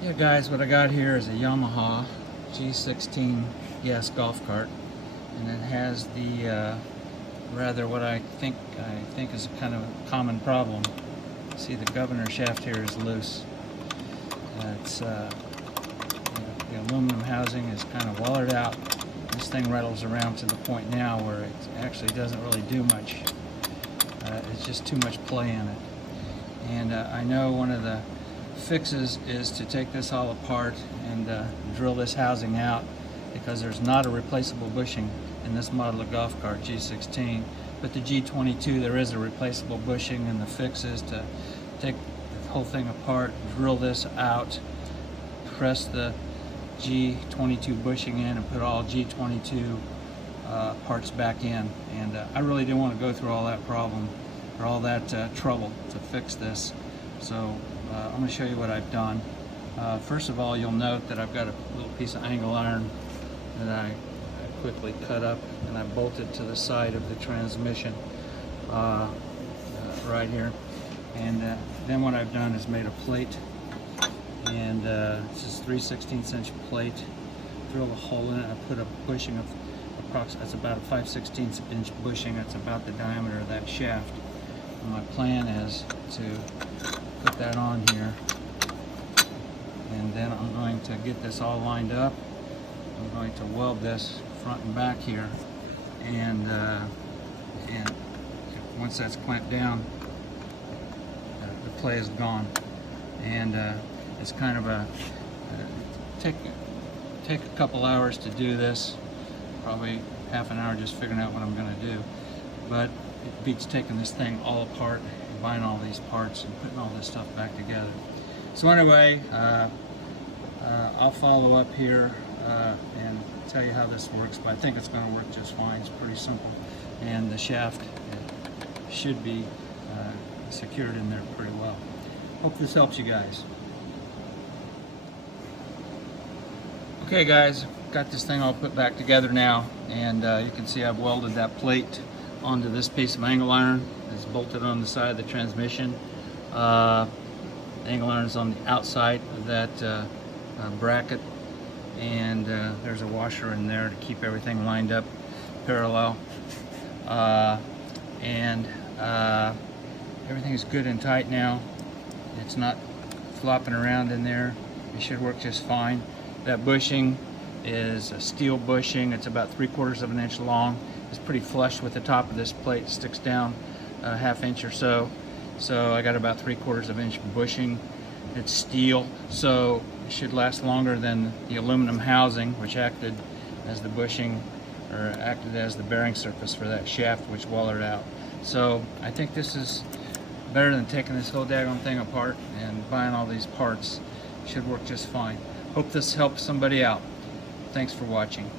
Yeah guys, what I got here is a Yamaha G16 gas golf cart, and it has the what I think is a kind of a common problem. See, the governor shaft here is loose. The aluminum housing is kind of wallered out. This thing rattles around to the point now where it actually doesn't really do much. It's just too much play in it. And I know one of the fixes is to take this all apart and drill this housing out, because there's not a replaceable bushing in this model of golf cart G16, but the G22 there is a replaceable bushing, and the fix is to take the whole thing apart, drill this out, press the G22 bushing in, and put all G22 parts back in. And I really didn't want to go through all that problem or all that trouble to fix this, so I'm going to show you what I've done. First of all, you'll note that I've got a little piece of angle iron that I quickly cut up, and I bolted to the side of the transmission right here. And then what I've done is made a plate, and it's just 3/16 inch plate. Drilled a hole in it. I put a bushing of approximately, that's about a 5/16 inch bushing. That's about the diameter of that shaft. And my plan is to put that on here, and then I'm going to get this all lined up. I'm going to weld this front and back here, and once that's clamped down, the play is gone. And it's kind of a take a couple hours to do this, probably half an hour just figuring out what I'm going to do, but it beats taking this thing all apart, buying all these parts and putting all this stuff back together. So anyway, I'll follow up here and tell you how this works, but I think it's going to work just fine. It's pretty simple, and the shaft should be secured in there pretty well. Hope this helps you guys. Okay guys, got this thing all put back together now, and you can see I've welded that plate onto this piece of angle iron. It's bolted on the side of the transmission. The angle iron is on the outside of that bracket, and there's a washer in there to keep everything lined up parallel. Everything is good and tight now. It's not flopping around in there. It should work just fine. That bushing is a steel bushing. It's about 3/4 of an inch long. It's pretty flush with the top of this plate. It sticks down a ½ inch or so. So I got about 3/4 of an inch bushing. It's steel, so it should last longer than the aluminum housing, which acted as the bushing, or acted as the bearing surface for that shaft, which wallered out. So I think this is better than taking this whole daggone thing apart and buying all these parts. Should work just fine. Hope this helps somebody out. Thanks for watching.